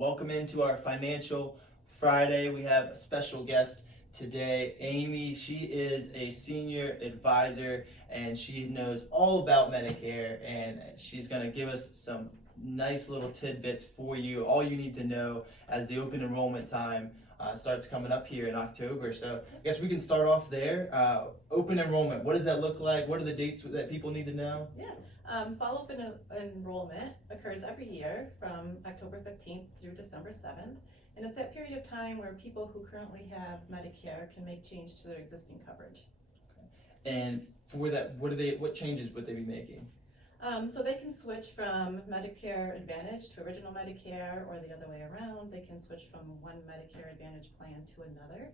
welcome into our Financial Friday. We have a special guest today, Amy. She is a senior advisor and she knows all about Medicare, and she's going to give us some nice little tidbits for you. All you need to know as the open enrollment time starts coming up here in October. So I guess we can start off there. Open enrollment, what does that look like? What are the dates that people need to know? Yeah. Follow-up enrollment occurs every year from October 15th through December 7th, and it's that period of time where people who currently have Medicare can make change to their existing coverage. Okay. And for that, what changes would they be making? So they can switch from Medicare Advantage to original Medicare, or the other way around. They can switch from one Medicare Advantage plan to another.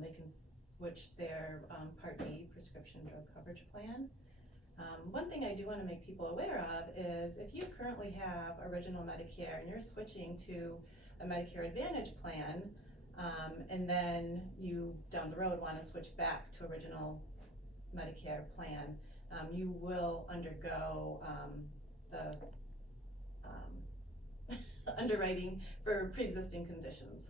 They can switch their Part D prescription drug coverage plan. One thing I do want to make people aware of is if you currently have original Medicare and you're switching to a Medicare Advantage plan, and then you down the road want to switch back to original Medicare plan, you will undergo the underwriting for pre-existing conditions.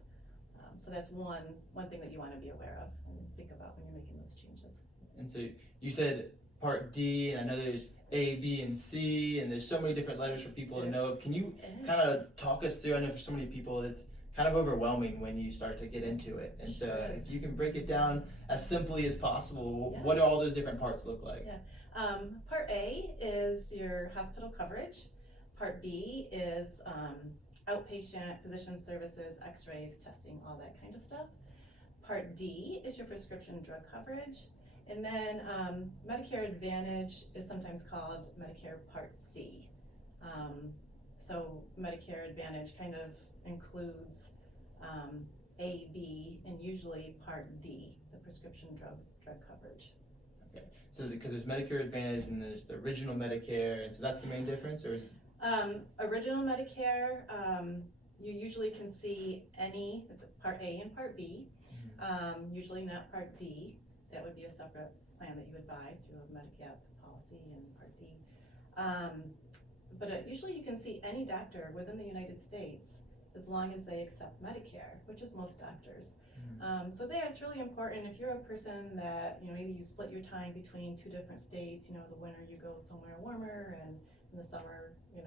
So that's one thing that you want to be aware of and think about when you're making those changes. And so you said Part D, and I know there's A, B, and C, and there's so many different letters for people to know. Can you kind of talk us through? I know for so many people it's kind of overwhelming when you start to get into it. And so if you can break it down as simply as possible, what do all those different parts look like? Yeah. Part A is your hospital coverage. Part B is outpatient physician services, x-rays, testing, all that kind of stuff. Part D is your prescription drug coverage. And then Medicare Advantage is sometimes called Medicare Part C. So Medicare Advantage kind of includes A, B, and usually Part D, the prescription drug coverage. Okay, so because there's Medicare Advantage and there's the original Medicare, and so that's the main difference, or is original Medicare, you usually can see it's Part A and Part B, usually not Part D. That would be a separate plan that you would buy through a Medicare policy in Part D. But usually you can see any doctor within the United States as long as they accept Medicare, which is most doctors. So there, it's really important if you're a person that, maybe you split your time between two different states. The winter you go somewhere warmer, and in the summer, you're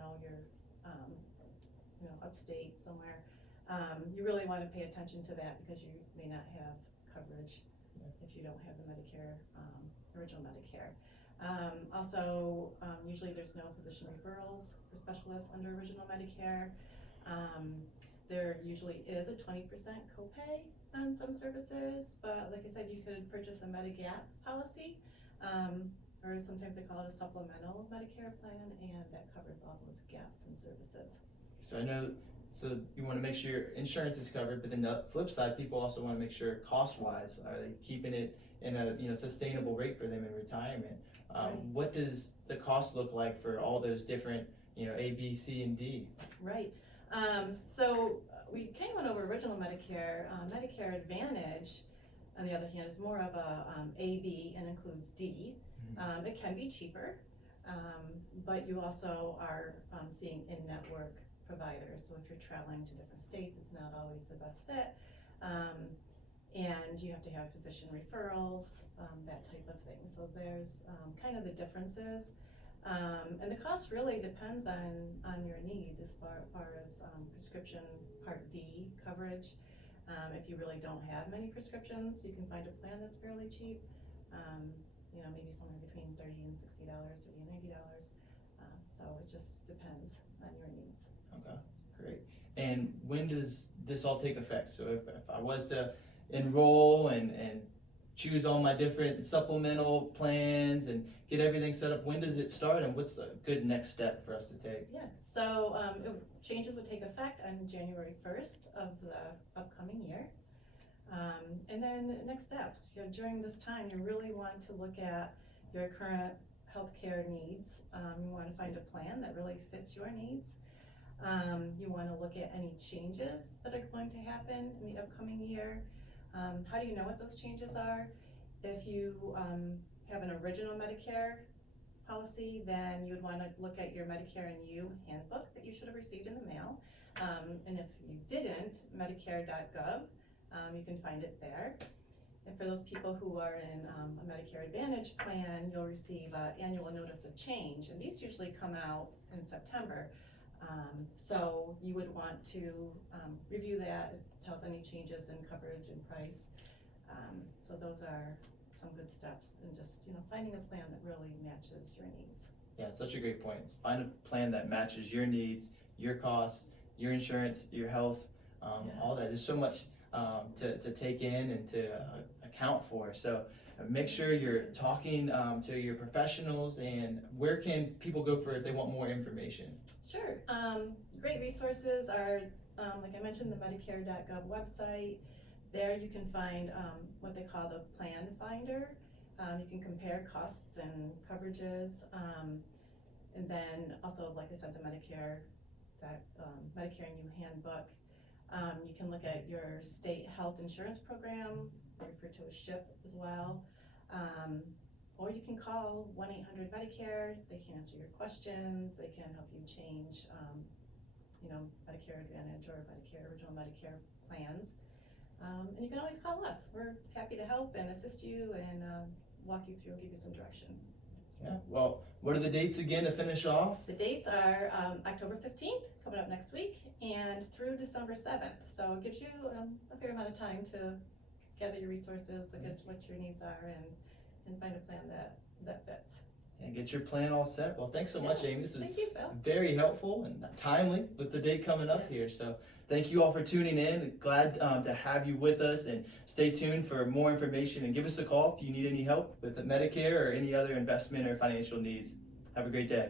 upstate somewhere. You really want to pay attention to that because you may not have coverage if you don't have the Medicare, original Medicare. Also, usually there's no physician referrals for specialists under original Medicare. There usually is a 20% copay on some services, but like I said, you could purchase a Medigap policy, or sometimes they call it a supplemental Medicare plan, and that covers all those gaps in services. So I know, so you want to make sure your insurance is covered, but then the flip side, people also want to make sure cost-wise, are they keeping it in a sustainable rate for them in retirement? Right. What does the cost look like for all those different, A, B, C, and D? Right. So we kind of went over original Medicare. Medicare Advantage, on the other hand, is more of a A/B and includes D. It can be cheaper, but you also are seeing in-network providers. So if you're traveling to different states, it's not always the best fit. And you have to have physician referrals, that type of thing. So there's kind of the differences. And the cost really depends on your needs as far as prescription Part D coverage. If you really don't have many prescriptions, you can find a plan that's fairly cheap. Maybe somewhere between $30 and $60, $30 and $90. So it just depends on your needs. Okay, great. And when does this all take effect? So if I was to enroll and choose all my different supplemental plans and get everything set up, when does it start, and what's a good next step for us to take? Yeah, so changes would take effect on January 1st of the upcoming year. And then next steps, during this time you really want to look at your current healthcare needs. You want to find a plan that really fits your needs. You want to look at any changes that are going to happen in the upcoming year. How do you know what those changes are? If you have an original Medicare policy, then you would want to look at your Medicare and You handbook that you should have received in the mail. And if you didn't, Medicare.gov, you can find it there. And for those people who are in a Medicare Advantage plan, you'll receive an annual notice of change, and these usually come out in September. So you would want to review that. It tells any changes in coverage and price. So those are some good steps in just finding a plan that really matches your needs. Yeah, such a great point. Find a plan that matches your needs, your costs, your insurance, your health, all that. There's so much to take in and to account for. So make sure you're talking to your professionals. And where can people go for if they want more information? Sure. Great resources are, like I mentioned, the Medicare.gov website. There you can find what they call the plan finder. You can compare costs and coverages. And then also, like I said, the Medicare New Handbook. You can look at your state health insurance program, referred to as SHIP as well. Or you can call 1-800-MEDICARE. They can answer your questions. They can help you change, Medicare Advantage or Original Medicare plans. And you can always call us. We're happy to help and assist you and walk you through and give you some direction. Yeah, well, what are the dates again to finish off? The dates are October 15th, coming up next week, and through December 7th. So it gives you a fair amount of time to gather your resources, look at what your needs are, and find a plan that fits. And get your plan all set. Well, thanks so much, Amy. This was Thank you, Phil. very helpful and timely with the date coming up here. So thank you all for tuning in. Glad to have you with us, and stay tuned for more information, and give us a call if you need any help with the Medicare or any other investment or financial needs. Have a great day.